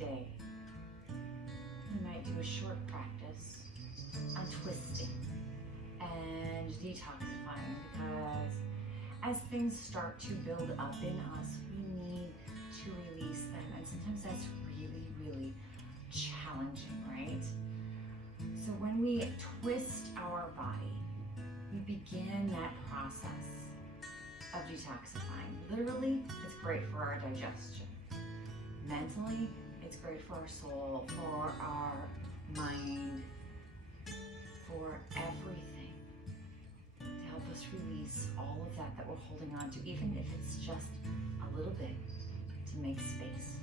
today, we might do a short practice on twisting and detoxifying, because as things start to build up in us, we need to release them. And sometimes that's really, really challenging, right? So when we twist our body, we begin that process of detoxifying. Literally, it's great for our digestion. Mentally, it's great for our soul, for our mind, for everything, to help us release all of that we're holding on to, even if it's just a little bit, to make space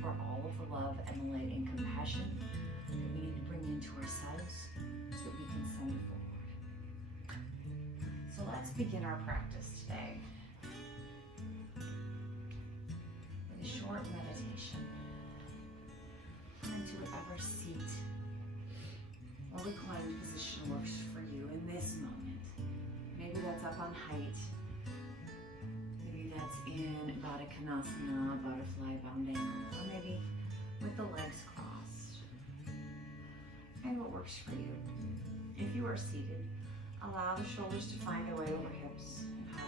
for all of the love and the light and compassion that we need to bring into ourselves so that we can send it forward. So let's begin our practice today with a short meditation. Find to whatever seat or reclined position works for you in this moment. Maybe that's up on height. Maybe that's in Baddha Konasana, butterfly bound angle, or maybe with the legs crossed. Find what works for you. If you are seated, allow the shoulders to find their way over hips and have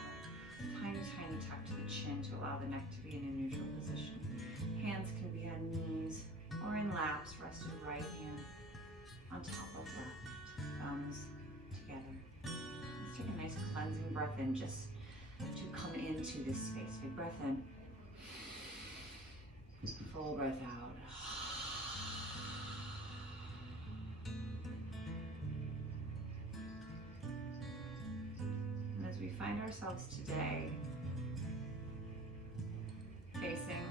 a tiny, tiny tuck to the chin to allow the neck to be in a neutral position. Hands can be on knees or in laps, rested right hand on top of left, thumbs together. Let's take a nice cleansing breath in just to come into this space. Big breath in, full breath out. And as we find ourselves today facing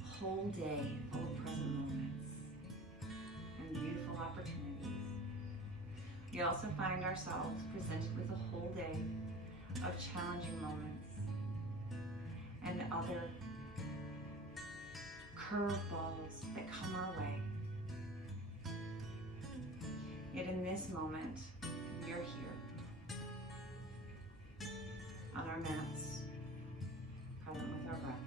a whole day full of present moments and beautiful opportunities, we also find ourselves presented with a whole day of challenging moments and other curveballs that come our way. Yet in this moment, we are here on our mats, present with our breath.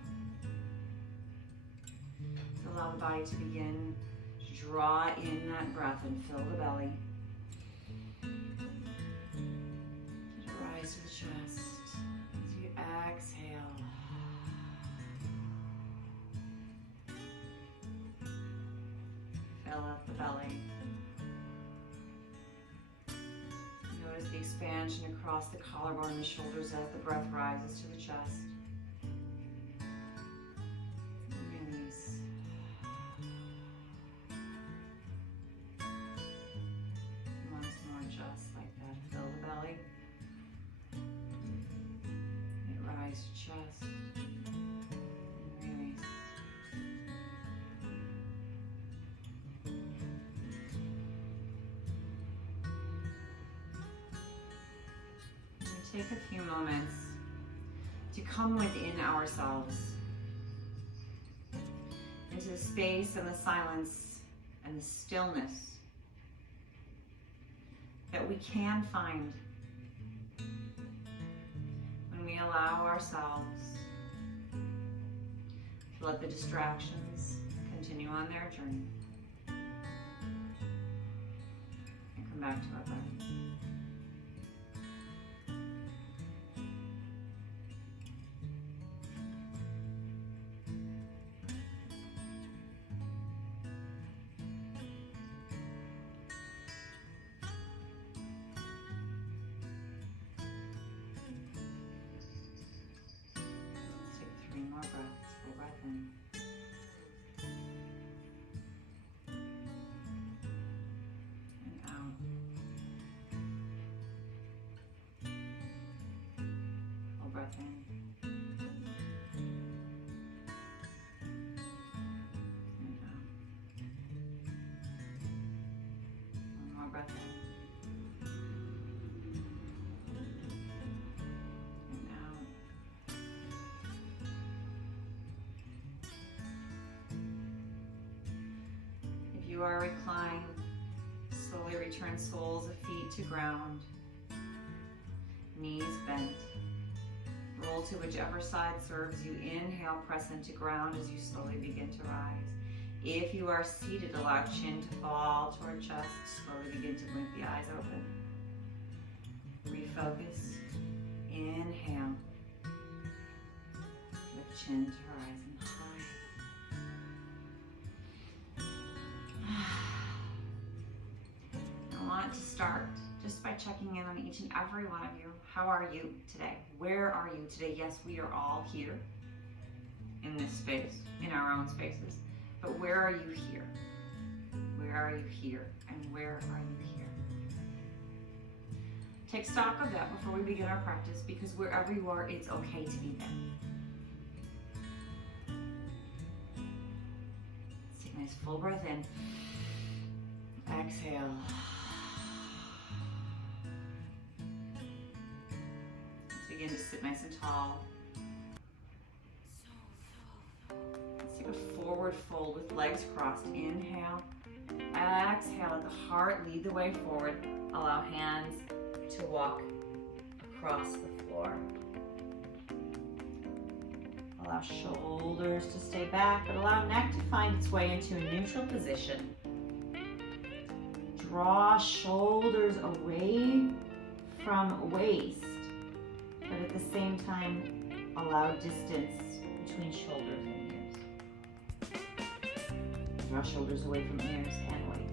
So allow the body to begin to draw in that breath and fill the belly. Rise to the chest as you exhale. Fill out the belly. Notice the expansion across the collarbone and the shoulders as the breath rises to the chest. And release. Once more, just like that. Fill the belly. Rise to chest and release. We take a few moments to come within ourselves, into the space and the silence and the stillness that we can find when we allow ourselves to let the distractions continue on their journey and come back to our breath. More breaths. Full breath in. And out. Full breath in. And out. One more breath in. You are reclined. Slowly return soles of feet to ground. Knees bent. Roll roll to whichever side serves you. Inhale, press into ground as you slowly begin to rise. If you are seated, allow chin to fall toward chest. Slowly begin to blink the eyes open. Refocus. Inhale. Lift chin to horizon high. I want to start just by checking in on each and every one of you. How are you today? Where are you today? Yes, we are all here in this space, in our own spaces. But where are you here? Where are you here? And where are you here? Take stock of that before we begin our practice, because wherever you are, it's okay to be there. Let's take a nice full breath in. Exhale. Let's begin to sit nice and tall. Let's take a forward fold with legs crossed. Inhale. Exhale. Let the heart lead the way forward. Allow hands to walk across the floor. Allow shoulders to stay back, but allow neck to find its way into a neutral position. Draw shoulders away from waist, but at the same time, allow distance between shoulders and ears. Draw shoulders away from ears and waist.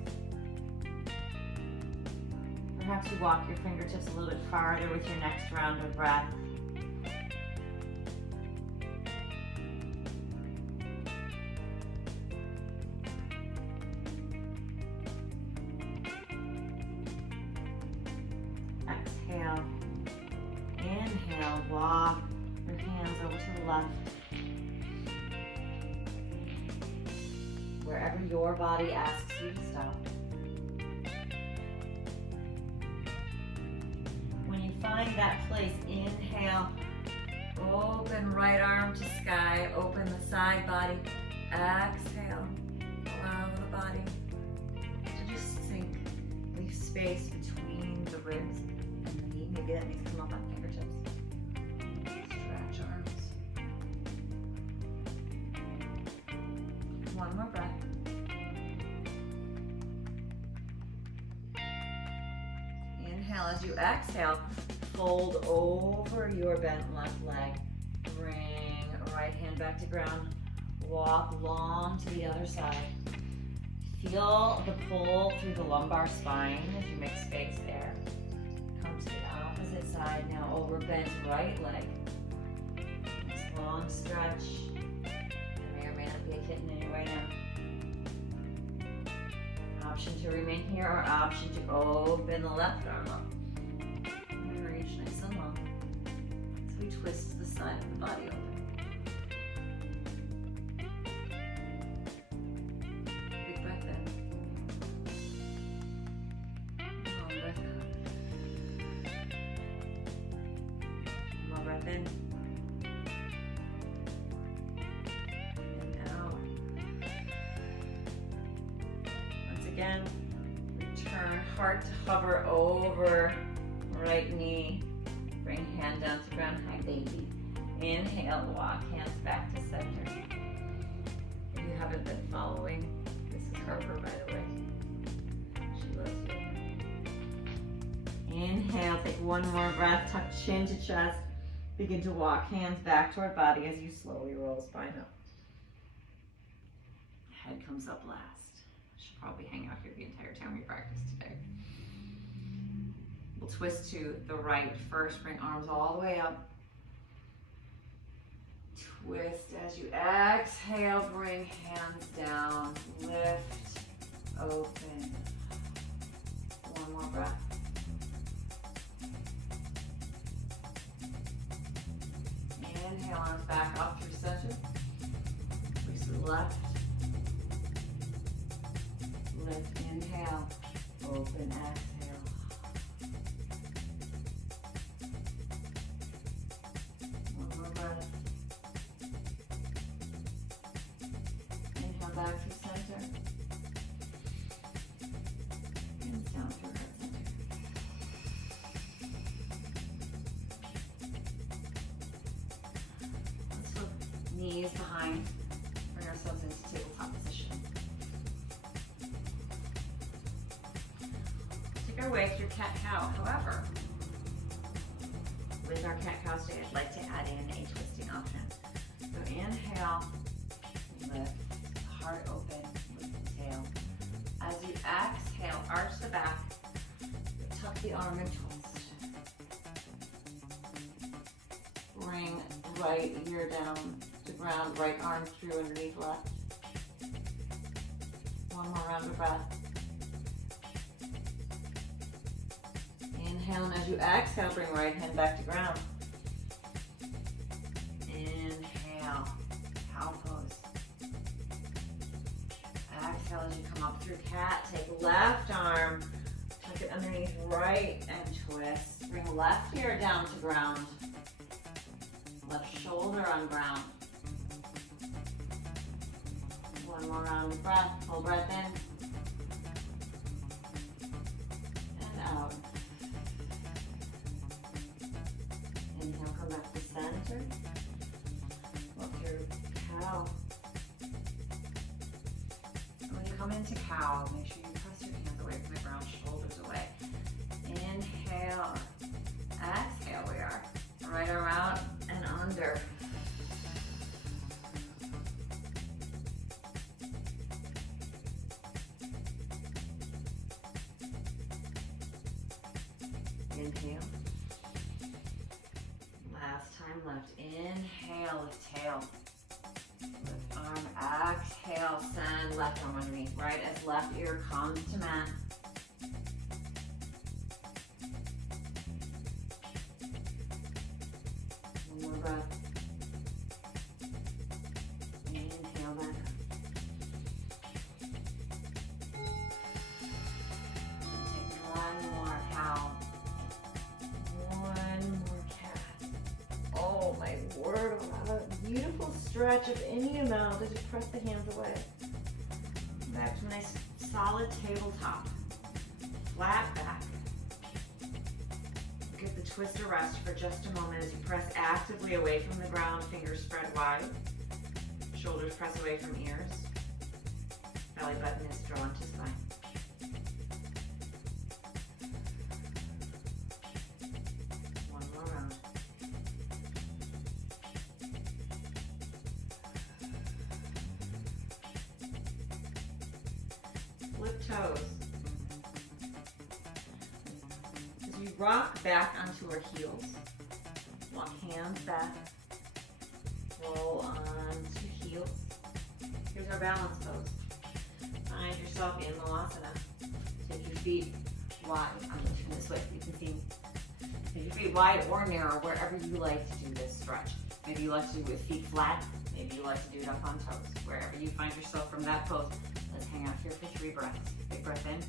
Perhaps you walk your fingertips a little bit farther with your next round of breath. Exhale. Inhale. Walk your hands over to the left. Wherever your body asks you to stop. Find that place. Inhale. Open right arm to sky. Open the side body. Exhale. Allow the body to just sink. Leave space between the ribs and the knee. Maybe that needs to come up on fingertips. Stretch arms. One more breath. Inhale as you exhale. Fold over your bent left leg. Bring right hand back to ground. Walk long to the other side. Feel the pull through the lumbar spine as you make space there. Come to the opposite side now over bent right leg. Nice long stretch. There may or may not be a kitten in your way now. Option to remain here or option to open the left arm up. Nice and long. So we twist the side of the body open. Big breath in. Long breath out. Long breath in. And out. Once again, return heart to hover over right knee. Bring hand down to ground, high baby. Inhale, walk hands back to center. If you haven't been following, this is Harper, by the way. She loves you. Inhale, take one more breath, tuck chin to chest. Begin to walk hands back toward body as you slowly roll spine up. Head comes up last. She'll probably hang out here the entire time we practice today. We'll twist to the right first. Bring arms all the way up. Twist as you exhale. Bring hands down. Lift. Open. One more breath. Inhale, arms back up through center. Twist to the left. Lift. Inhale. Open. Exhale. Back to center. And down to heart center. Knees behind. Bring ourselves into tabletop position. Take our way through cat-cow. However, with our cat-cow today, I'd like to add in a twisting option. So inhale, lift, heart open, lift the tail. As you exhale, arch the back, tuck the arm and twist. Bring right ear down to ground, right arm through underneath left. One more round of breath. Inhale, and as you exhale, bring right hand back to ground. Inhale, cow pose. Exhale as you come up through cat. Take left arm, tuck it underneath right and twist. Bring left ear down to ground. Left shoulder on ground. One more round of breath. Full breath in. And out. Inhale, come back to center. Up your cow. When you come into cow, make sure you press your hands away from the ground, shoulders away. Inhale. Exhale, we are. Right arm out and under. Inhale. Last time left. Inhale, lift tail. Lift arm, exhale, send left arm underneath. Right as left ear comes to mat. One more breath. Inhale back up. Take one more cow. One more cat. Oh my word, a beautiful stretch of any amount as you press the hands away. Back to a nice solid tabletop. Flat back. Give the twist a rest for just a moment as you press actively away from the ground, fingers spread wide. Shoulders press away from ears. Belly button is drawn to spine. One more round. Flip toes. As you rock back onto our heels, walk hands back, roll onto heels. Here's our balance pose. Find yourself in Malasana. Take your feet wide. I'm going to turn this way so you can see. Take your feet wide or narrow, wherever you like to do this stretch. Maybe you like to do it with feet flat. Maybe you like to do it up on toes. Wherever you find yourself from that pose. Let's hang out here for 3 breaths. Big breath in.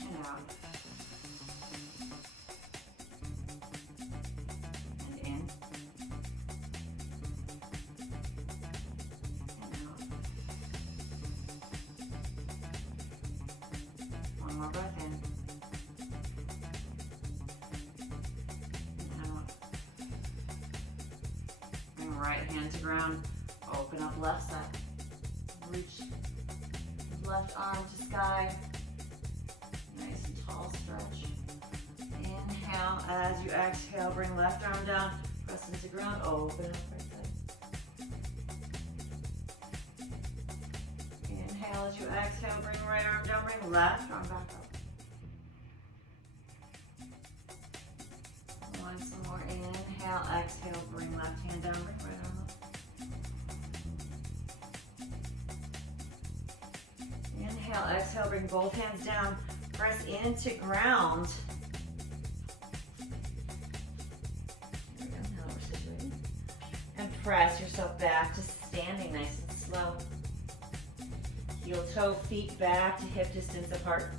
And out. And in. And out. One more breath in. And out. Bring right hand to ground. Open up left side. Reach left arm to sky. Nice and tall stretch. Inhale. As you exhale, bring left arm down. Press into ground. Open up right side. Inhale. As you exhale, bring right arm down. Bring left arm back up. Once more. Inhale. Exhale. Bring left hand down. Bring right arm up. Inhale, exhale, bring both hands down, press into ground. There we go, now we're situated. And press yourself back to standing nice and slow. Heel toe, feet back to hip distance apart.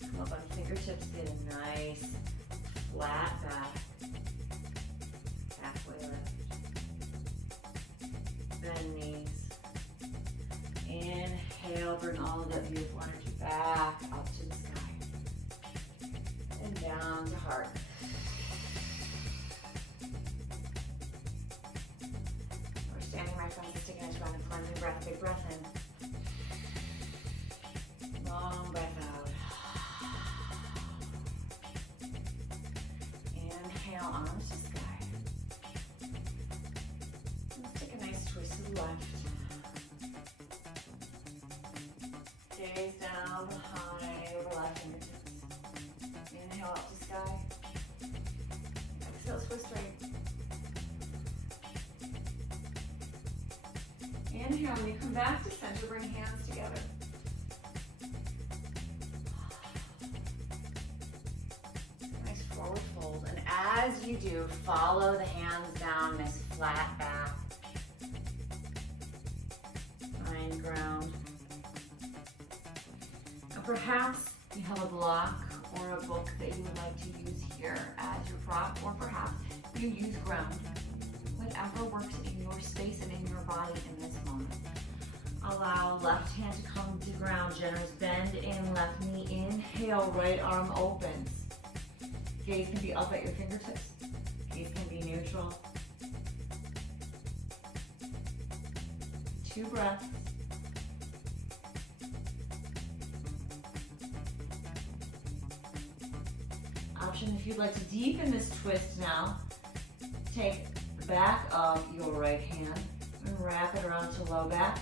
Come up on fingertips, get a nice flat back. Halfway lift. Bend knees. Inhale, bring all of that beautiful energy back up to the sky. And down to heart. breath, big breath in. Long breath out. Inhale, arms to sky. Let's take a nice twist to the left. Gaze down behind, overlap fingertips. Inhale up to sky. Exhale, twist straight. Inhale, when you come back to center, bring hands together. Nice forward fold. And as you do, follow the hands down, nice flat back. Find ground. Now perhaps you have a block or a book that you would like to use here as your prop, or perhaps you use ground. Whatever works in your space and in your body in this moment. Allow left hand to come to ground, generous bend in left knee, inhale, right arm opens. Gaze can be up at your fingertips, gaze can be neutral. 2 breaths. Option if you'd like to deepen this twist now, take the back of your right hand and wrap it around to low back,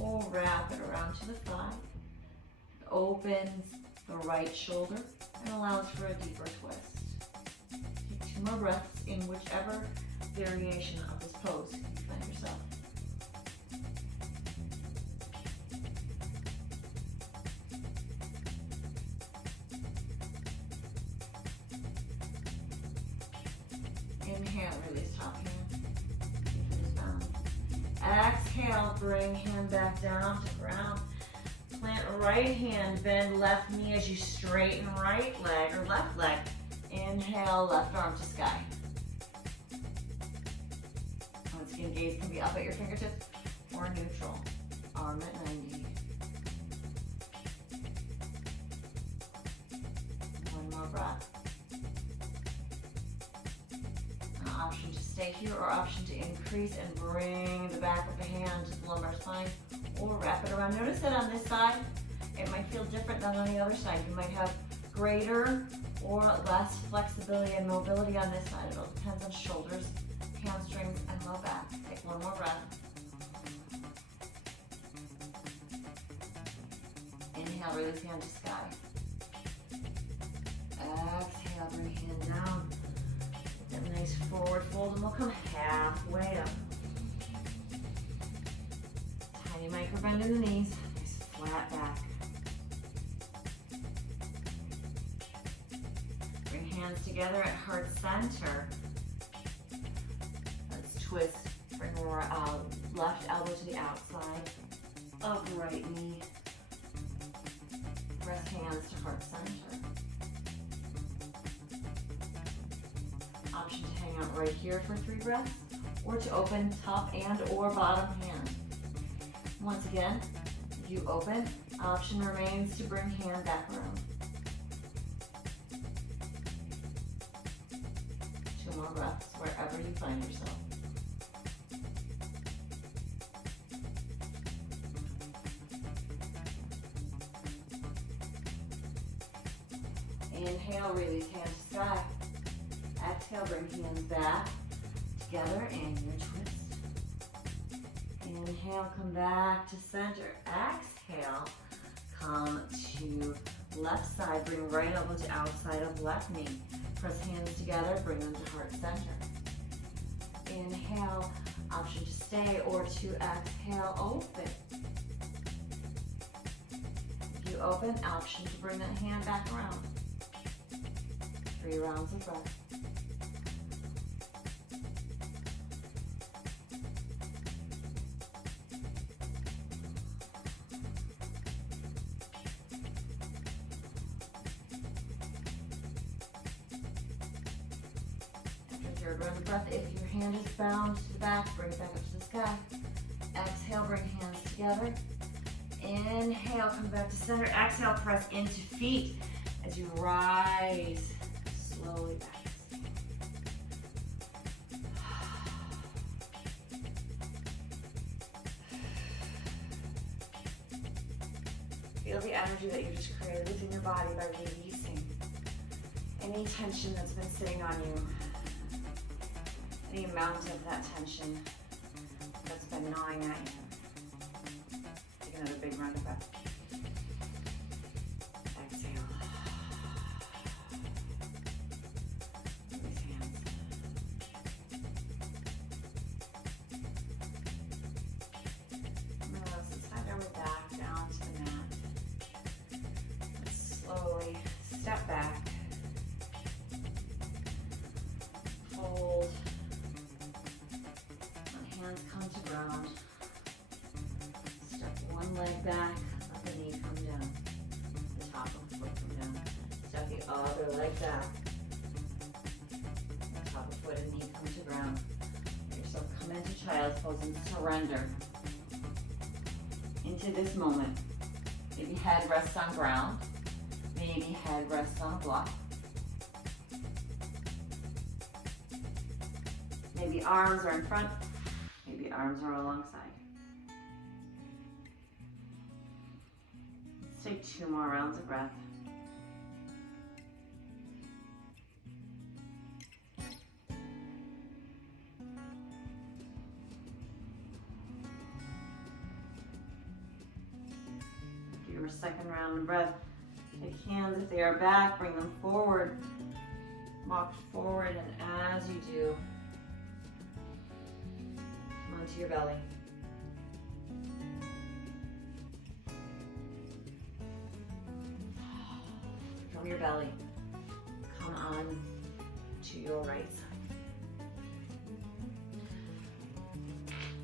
or wrap it around to the thigh. It opens the right shoulder and allows for a deeper twist. Take 2 more breaths in whichever variation of this pose you find yourself. Inhale, release top hand. Exhale, bring hand back down to ground. Plant right hand, bend left knee as you straighten right leg or left leg. Inhale, left arm to sky. Once again, gaze can be up at your fingertips or neutral. Arm at 90. One more breath. Option to stay here or option to increase and bring the back of the hand to the lumbar spine or wrap it around. Notice that on this side, it might feel different than on the other side. You might have greater or less flexibility and mobility on this side. It all depends on shoulders, hamstrings, and low back. Take one more breath. Inhale, release hand to sky. Exhale, bring hand down. Get a nice forward fold, and we'll come halfway up. Tiny micro bend in the knees, nice flat back. Bring hands together at heart center. Let's twist. Bring left elbow to the outside of the right knee. Press hands to heart center. Option to hang out right here for 3 breaths, or to open top and or bottom hand. Once again, if you open, option remains to bring hand back around. 2 more breaths wherever you find yourself. Inhale, release hand to sky. Exhale, bring hands back together in your twist. Inhale, come back to center. Exhale, come to left side. Bring right elbow to outside of left knee. Press hands together, bring them to heart center. Inhale, option to stay or to exhale, open. If you open, option to bring that hand back around. 3 rounds of breath. Third round of breath. If your hand is bound to the back, bring it back up to the sky. Exhale, bring hands together. Inhale, come back to center. Exhale, press into feet as you rise slowly back. Feel the energy that you just created within your body by releasing any tension that's been sitting on you, any amount of that tension that's been gnawing at you. Take another big round of breath. Exhale. Release hands. Let's slide our way back down to the mat. Let's slowly step back. Fold. Let hands come to ground. Step one leg back, let the knee come down. The top of the foot come down. Step the other leg back. The top of the foot and knee come to ground. Let yourself come into child's pose and surrender into this moment. Maybe head rests on ground. Maybe head rests on a block. Maybe arms are in front. Maybe arms are alongside. Let's take 2 more rounds of breath. Do your second round of breath. Take hands if they are back, bring them forward. Walk forward, and as you do, come onto your belly. From your belly, come on to your right side.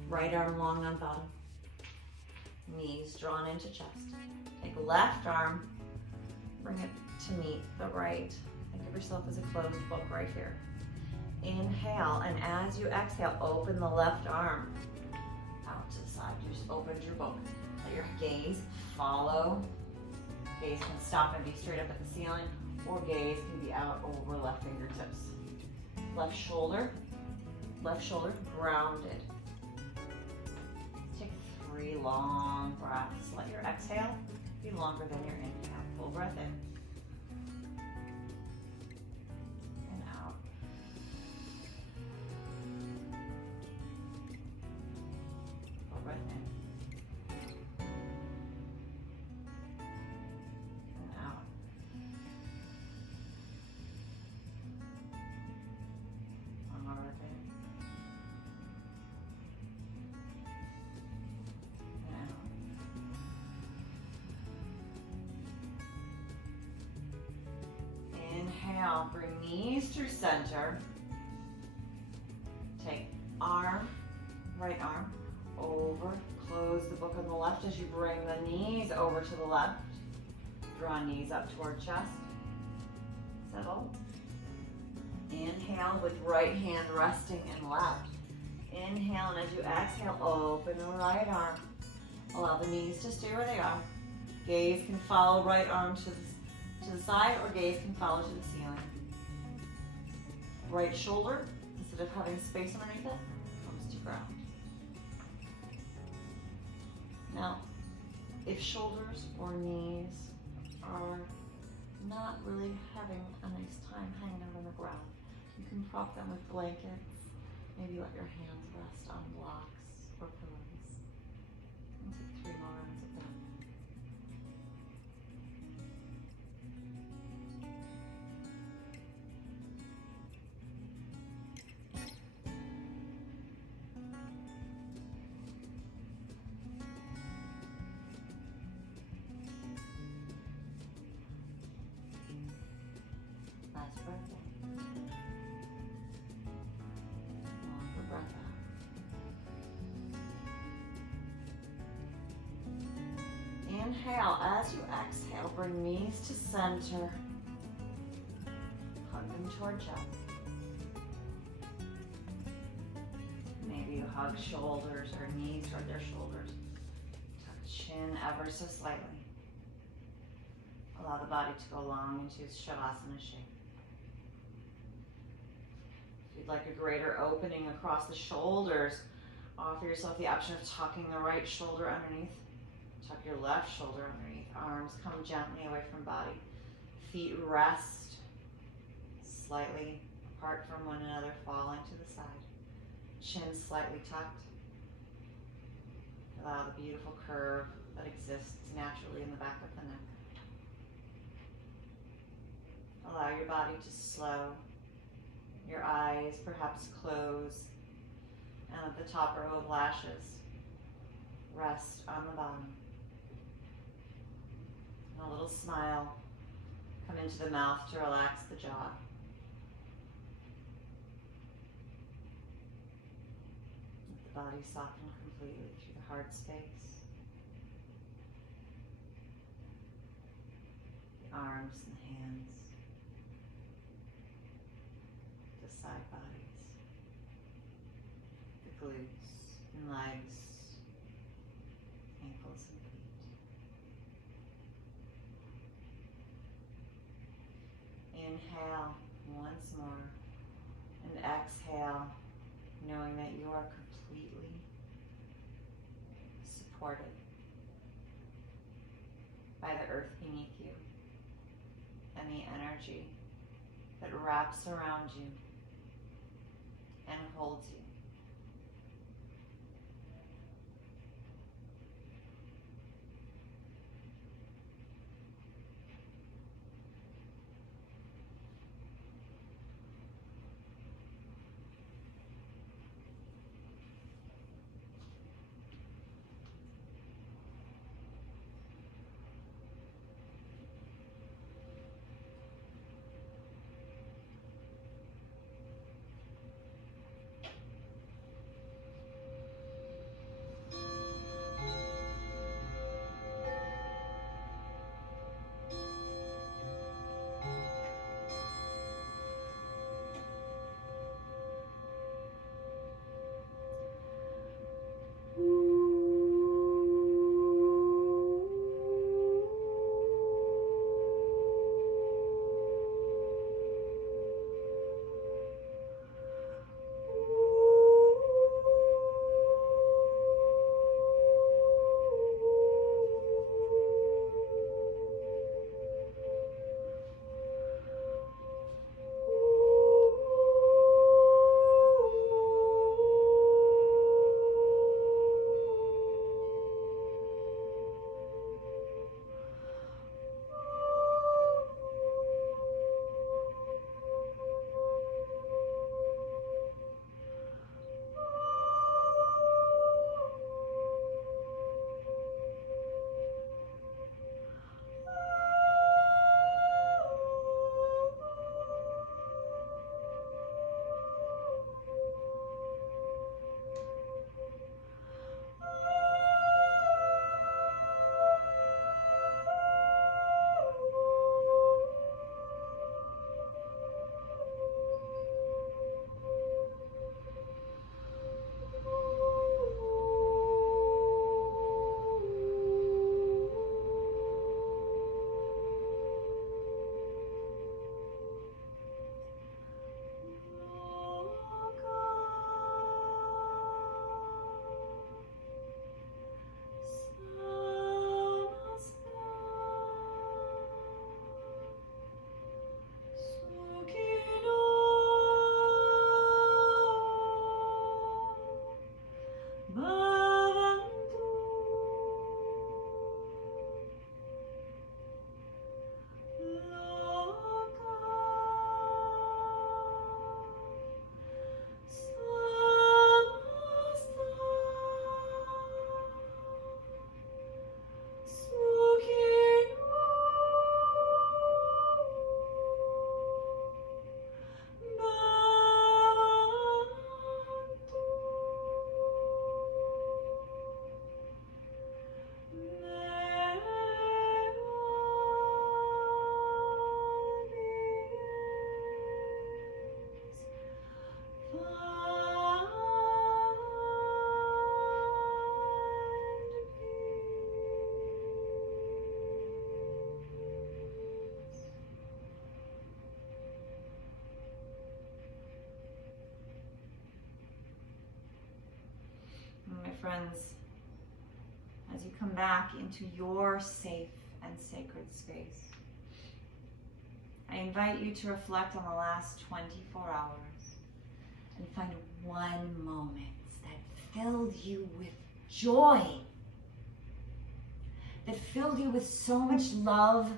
Right arm long on bottom. Knees drawn into chest. Take left arm, bring it to meet the right. Think of yourself as a closed book right here. Inhale, and as you exhale, open the left arm out to the side. You just opened your book. Let your gaze follow. Gaze can stop and be straight up at the ceiling, or gaze can be out over left fingertips. Left shoulder grounded. Take 3 long breaths. Let your exhale be longer than your inhale. Full breath in. And out. Full breath in. And out. One more breath in. Inhale, bring knees through center. Take arm, right arm, over. Close the book on the left as you bring the knees over to the left. Draw knees up toward chest. Settle. Inhale with right hand resting in left. Inhale, and as you exhale, open the right arm. Allow the knees to stay where they are. Gaze can follow right arm to the side, or gaze can follow to the ceiling. Right shoulder, instead of having space underneath it, comes to ground. Now, if shoulders or knees are not really having a nice time hanging out on the ground, you can prop them with blankets. Maybe let your hands rest on blocks or pillows. And take 3 more rounds of that. Last breath in. Longer breath out. Inhale, as you exhale, bring knees to center. Hug them toward chest. Maybe you hug shoulders or knees toward their shoulders. Tuck chin ever so slightly. Allow the body to go long into Shavasana shape. If you'd like a greater opening across the shoulders, offer yourself the option of tucking the right shoulder underneath Tuck your left shoulder underneath. Arms come gently away from body. Feet rest slightly apart from one another, falling to the side. Chin slightly tucked. Allow the beautiful curve that exists naturally in the back of the neck. Allow your body to slow. Your eyes perhaps close. And at the top row of lashes, rest on the bottom. And a little smile. Come into the mouth to relax the jaw. Let the body soften completely through the heart space. The arms and the hands. The side bodies. The glutes and legs. Ankles and feet. Inhale once more and exhale, knowing that you are completely supported by the earth beneath you and the energy that wraps around you and holds you. Friends, as you come back into your safe and sacred space, I invite you to reflect on the last 24 hours and find one moment that filled you with joy, that filled you with so much love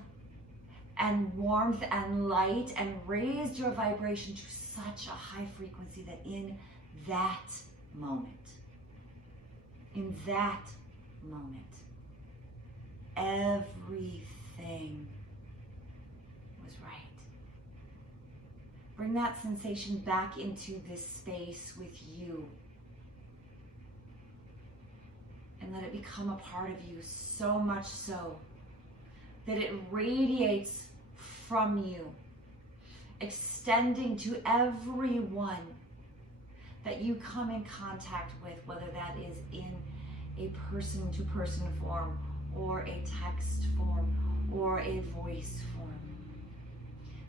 and warmth and light, and raised your vibration to such a high frequency that in that moment, everything was right. Bring that sensation back into this space with you, and let it become a part of you, so much so that it radiates from you, extending to everyone that you come in contact with, whether that is in a person-to-person form, or a text form, or a voice form.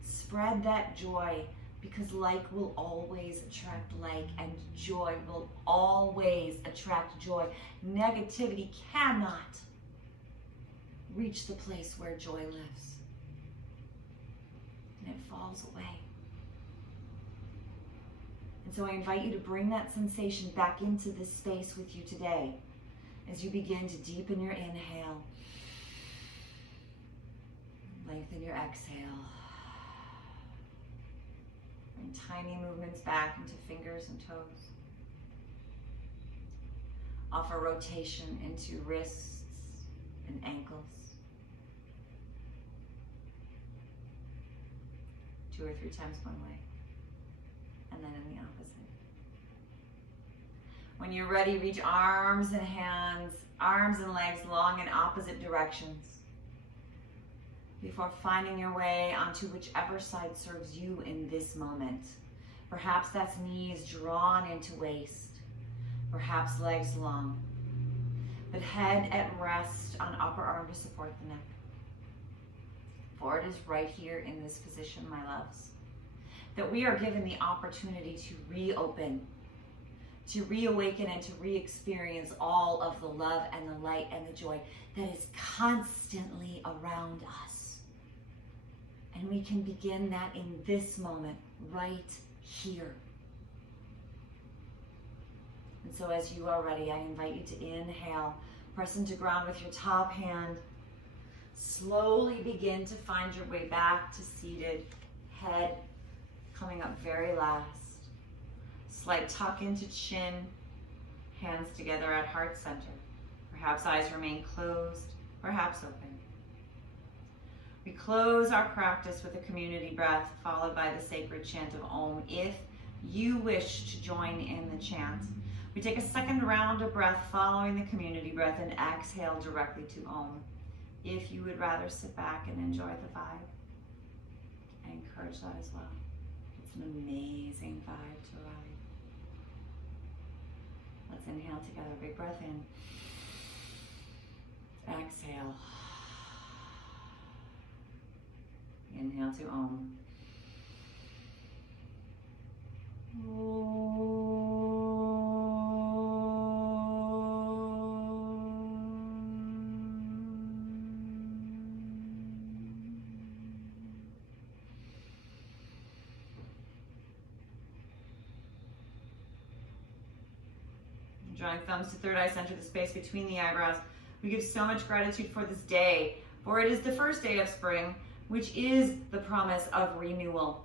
Spread that joy, because like will always attract like, and joy will always attract joy. Negativity cannot reach the place where joy lives, and it falls away. And so I invite you to bring that sensation back into this space with you today, as you begin to deepen your inhale, lengthen your exhale. Bring tiny movements back into fingers and toes. Offer rotation into wrists and ankles. 2 or 3 times one way, and then in the opposite. When you're ready, reach arms and hands, arms and legs long in opposite directions, before finding your way onto whichever side serves you in this moment. Perhaps that's knees drawn into waist, perhaps legs long, but head at rest on upper arm to support the neck. For it is right here in this position, my loves, that we are given the opportunity to reopen, to reawaken, and to re-experience all of the love and the light and the joy that is constantly around us. And we can begin that in this moment, right here. And so as you are ready, I invite you to inhale, press into ground with your top hand. Slowly begin to find your way back to seated, head coming up very last. Slight tuck into chin, hands together at heart center. Perhaps eyes remain closed, perhaps open. We close our practice with a community breath, followed by the sacred chant of Om. If you wish to join in the chant, we take a second round of breath following the community breath and exhale directly to Om. If you would rather sit back and enjoy the vibe, I encourage that as well. It's an amazing vibe to ride. Let's inhale together. Big breath in. Exhale. Inhale to Om. Drawing thumbs to third eye center, the space between the eyebrows. We give so much gratitude for this day, for it is the first day of spring, which is the promise of renewal.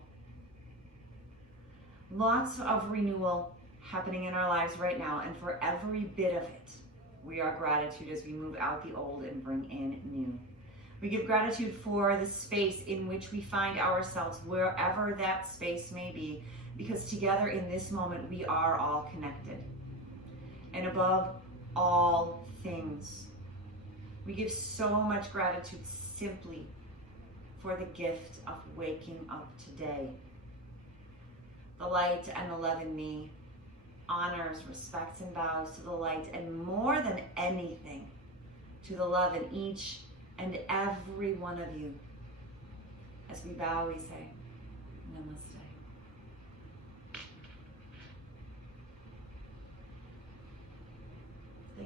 Lots of renewal happening in our lives right now, and for every bit of it, we are gratitude as we move out the old and bring in new. We give gratitude for the space in which we find ourselves, wherever that space may be, because together in this moment, we are all connected. And above all things, we give so much gratitude simply for the gift of waking up today. The light and the love in me honors, respects, and bows to the light, and more than anything, to the love in each and every one of you. As we bow, we say, Namaste.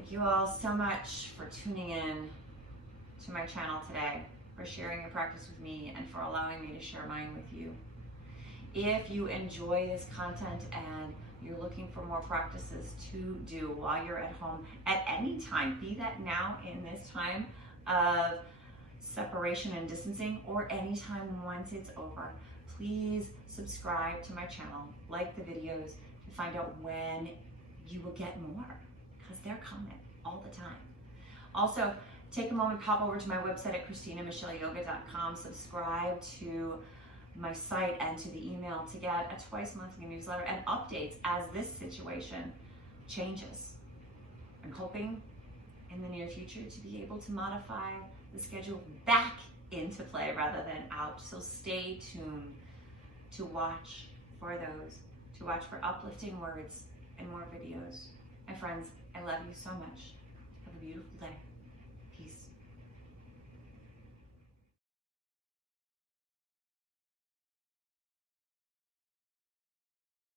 Thank you all so much for tuning in to my channel today, for sharing your practice with me, and for allowing me to share mine with you. If you enjoy this content and you're looking for more practices to do while you're at home at any time, be that now in this time of separation and distancing, or anytime once it's over, please subscribe to my channel, like the videos to find out when you will get more, because they're coming all the time. Also, take a moment, pop over to my website at christinamichelleyoga.com, subscribe to my site and to the email to get a twice monthly newsletter and updates as this situation changes. I'm hoping in the near future to be able to modify the schedule back into play rather than out. So stay tuned to watch for those, to watch for uplifting words and more videos. My friends, I love you so much. Have a beautiful day. Peace.